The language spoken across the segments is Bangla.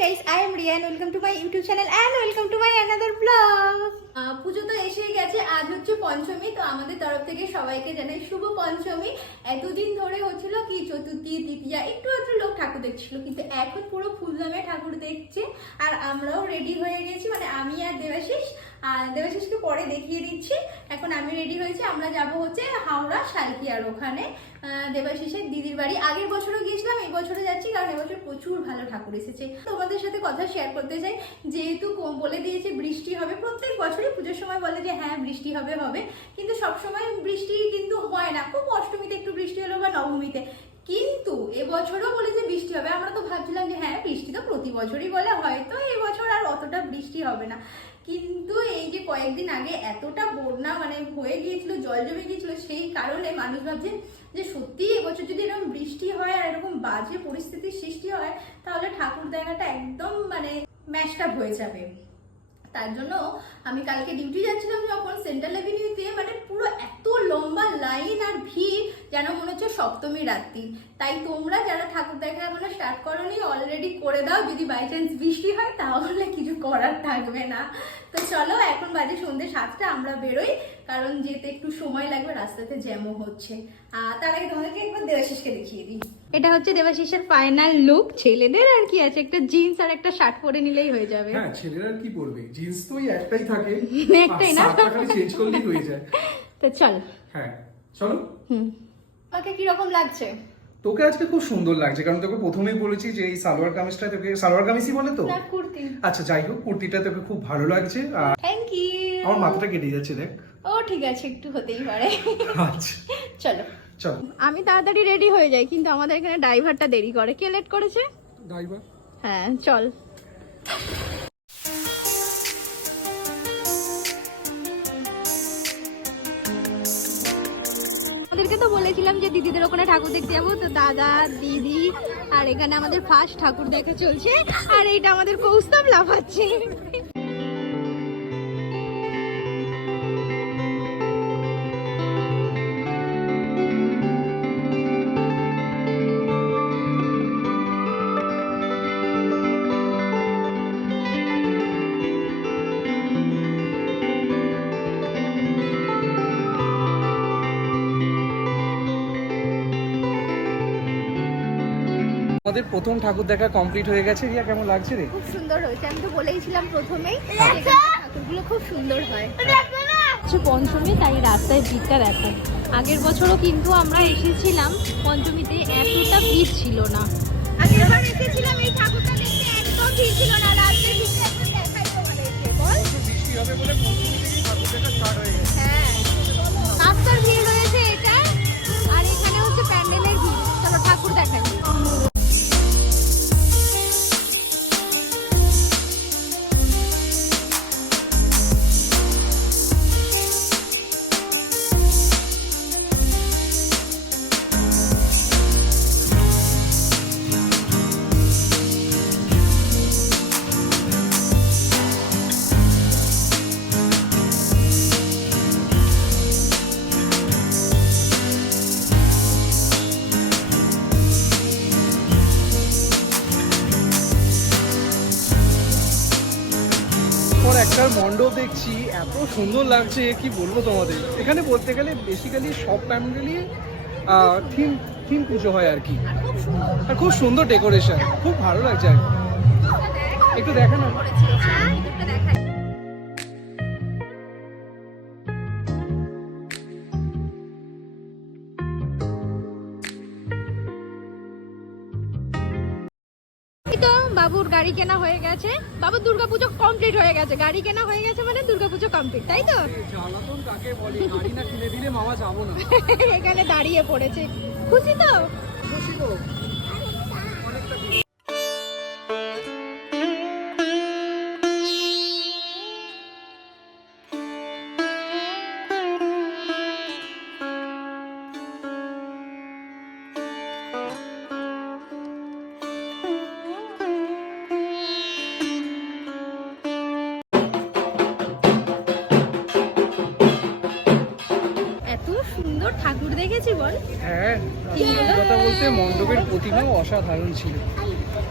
guys, I am Riyan welcome to my YouTube channel channel welcome to my another blog Puja তো এসেই গেছে। আজ হচ্ছে পঞ্চমী তো আমাদের তরফ থেকে সবাইকে জানাই শুভ পঞ্চমী। এতদিন ধরে হচ্ছিল কি চতুর্থী তৃতীয়া একটু আধটু লোক ঠাকুর দেখছিল কিন্তু এখন পুরো ফুলদামে ঠাকুর দেখছে। আর আমরাও রেডি হয়ে গেছি। মানে আমি আর দেবাশিস দেবাশিসকে পরে দেখিয়ে দিচ্ছি। এখন আমি রেডি হয়েছি। আমরা যাব হচ্ছে হাওড়া সালকিয়ার ওখানে। দেবাশিসের দিদির বাড়ি। আগের বছরও গিয়েছিলাম, এই বছরও যাচ্ছি, কারণ এবছর প্রচুর ভালো ঠাকুর এসেছে। তোমাদের সাথে কথা শেয়ার করতে চাই। যেহেতু বলে দিয়েছে বৃষ্টি হবে, প্রত্যেক বছরই পুজোর সময় বলে যে হ্যাঁ বৃষ্টি হবে হবে। কিন্তু সব সময় বৃষ্টি কিন্তু হয় না। খুব অষ্টমীতে একটু বৃষ্টি হলো বা নবমীতে। কিন্তু এবছরও বলে যে, বৃষ্টি হবে। আমরা তো ভাবছিলাম যে হ্যাঁ বৃষ্টি তো প্রতি বছরই বলে। হয়তো এবছর আর অতটা বৃষ্টি হবে না। কিন্তু এই যে কয়েকদিন আগে এতটা বন্যা মানে হয়ে গিয়েছিল, জল জমে গিয়েছিল, সেই কারণে মানুষ ভাবছে যে সত্যি এবছর যদি এরকম বৃষ্টি হয় আর এরকম বাজে পরিস্থিতির সৃষ্টি হয়, তাহলে ঠাকুর দেখাটা একদম মানে ম্যাচটা হয়ে যাবে। তার জন্য আমি কালকে ডিউটি যাচ্ছিলাম যখন সেন্ট্রাল এভিনিউতে মানে পুরো এত লম্বা লাইন যেন মনে হচ্ছে সপ্তমী রাত্রি। তাই তোমরা যারা ঠাকুর দেখা এখনও স্টার্ট করোনি অলরেডি করে দাও। যদি বাই চান্স বৃষ্টি হয় তাহলে কিছু করার থাকবে না। তো চলো এখন বাজে সন্ধ্যে সাতটা আমরা বেরোই। কারণ যেতে একটু সময় লাগবে রাস্তাতে জ্যামও হচ্ছে। আর তার আগে তোমাদেরকে একবার দেবাশিসকে দেখিয়ে দিই। এটা হচ্ছে দেবাশিসের ফাইনাল লুক ছেলেদের আর কি আছে একটা জিন্স আর একটা শার্ট পরে নিলেই হয়ে যাবে। হ্যাঁ ছেলেরা কি পরবে? জিন্স তো ওই একটাই থাকে। একটাই না? চেঞ্জ করলেই হয়ে যায়। তো চল। হ্যাঁ চলো। হুম। ওকে কীরকম লাগছে? তোকে আজকে খুব সুন্দর লাগছে কারণ তোকে প্রথমেই বলেছি যে এই সালোয়ার কামিজটা তোকে সালোয়ার কামিজই বলে তো? না কুর্তি। আচ্ছা যাই হোক কুর্তিটা তোকে খুব ভালো লাগছে আর থ্যাংক ইউ আমার মাথাটা কেটে যাচ্ছে দেখ। ও ঠিক আছে একটু হতেই পারে। আচ্ছা। চলো। চলো। আমি তাড়াতাড়ি রেডি হয়ে যাই কিন্তু আমাদের এখানে ড্রাইভারটা দেরি করে। কে লেট করেছে? ড্রাইভার হ্যাঁ চল। বলেছিলাম যে দিদিদের ওখানে ঠাকুর দেখতে যাব। তো দাদা, দিদি আর এখানে আমাদের ফার্স্ট ঠাকুর দেখে চলছে। আর এইটা আমাদের কৌস্তব লাফাচ্ছে। আমাদের প্রথম ঠাকুর দেখা কমপ্লিট হয়ে গেছে। রিয়া কেমন লাগছে রে? খুব সুন্দর হয়েছে। আমি তো বলেইছিলাম প্রথমেই ঠাকুরগুলো খুব সুন্দর হয়। হচ্ছে পঞ্চমী তাই রাস্তায় ভিড়টা দেখো। আগের বছরও কিন্তু আমরা এসেছিলাম পঞ্চমীতে এতটা ভিড় ছিল না। আগের এসেছিলাম এই ঠাকুরটা দেখতে একদম ভিড় ছিল না। রাস্তায় ভিড়টা একটু দেখাই তোমাদেরকে বল। বৃষ্টি হবে বলে পঞ্চমী থেকেই ঠাকুর দেখা স্টার্ট হয়ে গেছে। একটা মণ্ডপ দেখছি, এত সুন্দর লাগছে, কি বলব তোমাদের? এখানে বলতে গেলে বেসিক্যালি সব প্যান্ডেলই থিম থিম পুজো হয় আর কি। আর খুব সুন্দর ডেকোরেশন খুব ভালো লাগছে আর। একটু দেখা না গাড়ি কেনা হয়ে গেছে। বাবুর দুর্গাপুজো কমপ্লিট হয়ে গেছে। গাড়ি কেনা হয়ে গেছে মানে দুর্গাপুজো কমপ্লিট তাই তো? এখানে দাঁড়িয়ে পড়েছে। খুশি তো? খুশি তো। দেখেছি বল? হ্যাঁ কথা বলতে মণ্ডপের প্রতিমাও অসাধারণ ছিল।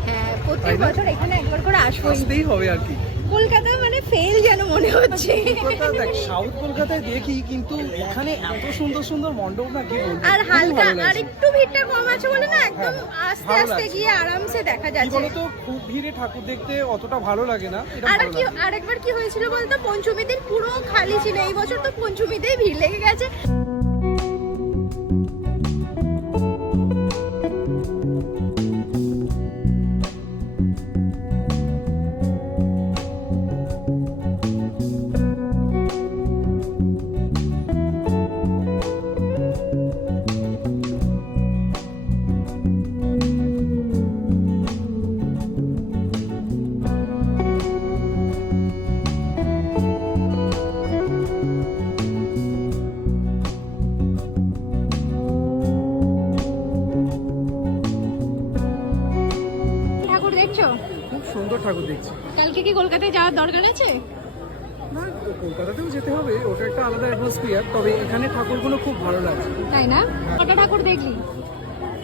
হ্যাঁ প্রত্যেক বছর এখানে একবার আসতেই হবে আর কি। কলকাতা মানে ফেল যেন মনে হচ্ছে। দেখ সাউথ কলকাতায় দেখি কিন্তু এখানে এত সুন্দর সুন্দর মণ্ডপ না কি বলব? আর হালকা আর একটু ভিড়টা কম আছে বলে না একদম হ্যাঁ, আস্তে আস্তে গিয়ে আরামসে দেখা যাচ্ছে। বলতো খুব ভিড়ে ঠাকুর দেখতে অতটা ভালো লাগে না আর কি আরেকবার কি হয়েছিল বলতো পঞ্চমী দিন পুরো খালি ছিল এই বছর তো পঞ্চমীতেই ভিড় লেগে গেছে। দেখছ? খুব সুন্দর ঠাকুর দেখছি। কালকে কি কলকাতায় যাওয়ার দরকার আছে? না কলকাতাতেও যেতে হবে ওটা একটা আলাদা অ্যাটমসফিয়ার তবে এখানে ঠাকুরগুলো খুব ভালো লাগছে। তাই না? কটা ঠাকুর দেখলি?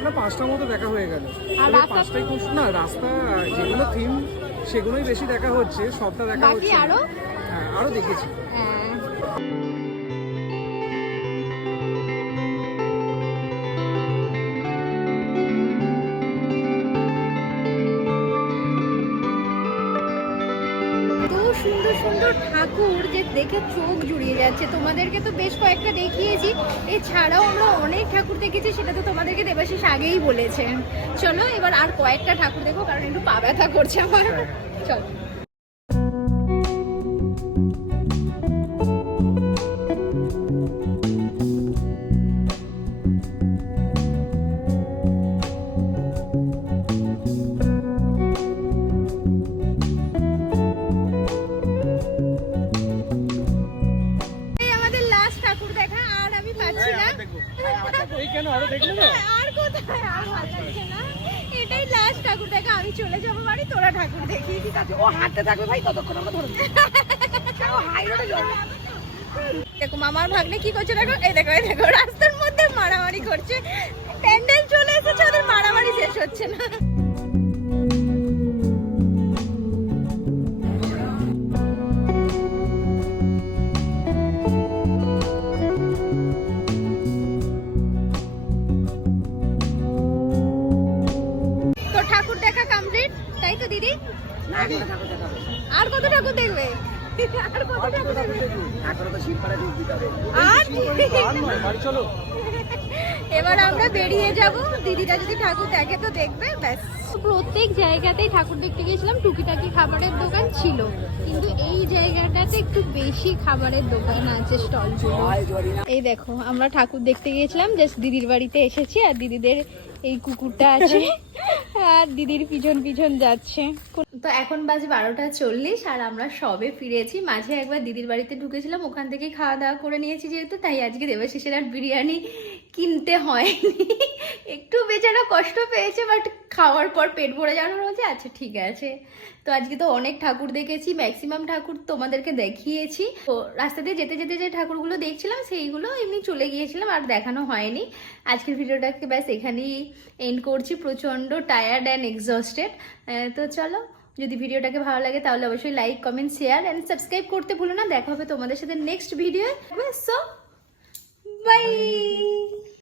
না পাঁচটা মতো দেখা হয়ে গেল। আর পাঁচটাই খুব না রাস্তা যেগুলো থিম সেগুলোই বেশি দেখা হচ্ছে সবটা দেখা হচ্ছে। আরও? হ্যাঁ আরও দেখেছি। হ্যাঁ। এত সুন্দর সুন্দর ঠাকুর যে দেখে চোখ জুড়িয়ে যাচ্ছে। তোমাদেরকে তো বেশ কয়েকটা দেখিয়েছি। এছাড়াও আমরা অনেক ঠাকুর দেখেছি সেটা তো তোমাদেরকে দেবাশিস আগেই বলেছে চলো এবার আর কয়েকটা ঠাকুর দেখো কারণ একটু পা ব্যথা করছে আমার। চলো। পাচ্ছি না কেন আরও দেখলে না? আর কোথায়? আর ভালো লাগছে না? এটাই লাস্ট ঠাকুর দেখা আমি চলে যাব বাড়ি তোরা ঠাকুর দেখি। ঠিক আছে ও হাঁটতে থাকবে ভাই ততক্ষণ আমরা ধরবো। ও হাই রোডে যাবে? দেখো মামার ভাগ্নে কি করছে দেখো? এই দেখো এই দেখো রাস্তার মধ্যে মারামারি করছে। প্যান্ডেল চলে এসেছে ওদের মারামারি শেষ হচ্ছে না। তাই তো দিদি। আর কত ঠাকুর দেখবে? আর কত ঠাকুর দেখবে? আর চলো। এবার আমরা বেরিয়ে যাব। দিদিরা যদি ঠাকুর দেখে তো দেখবে ব্যাস। প্রত্যেক জায়গাতেই ঠাকুর দেখতে গিয়েছিলাম। টুকিটাকি খাবারের দোকান ছিল। কিন্তু এই জায়গাটাতে একটু বেশি খাবারের দোকান আছে স্টলগুলো। এই দেখো আমরা ঠাকুর দেখতে গিয়েছিলাম। জাস্ট দিদির বাড়িতে এসেছি আর দিদিদের এই কুকুরটা আছে। আর দিদির পিছন পিছন যাচ্ছে। তো এখন বাজে বারোটা চল্লিশ, আর আমরা সবে ফিরেছি। মাঝে একবার দিদির বাড়িতে ঢুকেছিলাম, ওখান থেকে খাওয়া দাওয়া করে নিয়েছি যেহেতু, তাই আজকে দেবাশিসের আর বিরিয়ানি কিনতে হয়নি। একটু বেচারা কষ্ট পেয়েছে বাট খাওয়ার পর পেট ভরে যাওয়ার হচ্ছে আচ্ছা ঠিক আছে। তো আজকে তো অনেক ঠাকুর দেখেছি ম্যাক্সিমাম ঠাকুর তোমাদেরকে দেখিয়েছি। তো রাস্তা দিয়ে যেতে যেতে যে ঠাকুরগুলো দেখছিলাম, সেইগুলো এমনি চলে গিয়েছিলাম, আর দেখানো হয়নি। আজকের ভিডিওটাকে ব্যাস এখানেই এন্ড করছি, প্রচণ্ড টায়ার্ড অ্যান্ড এক্সস্টেড তো চলো, যদি ভিডিওটাকে ভালো লাগে তাহলে অবশ্যই like comment share and subscribe করতে ভুলো না। দেখা হবে তোমাদের সাথে next video so bye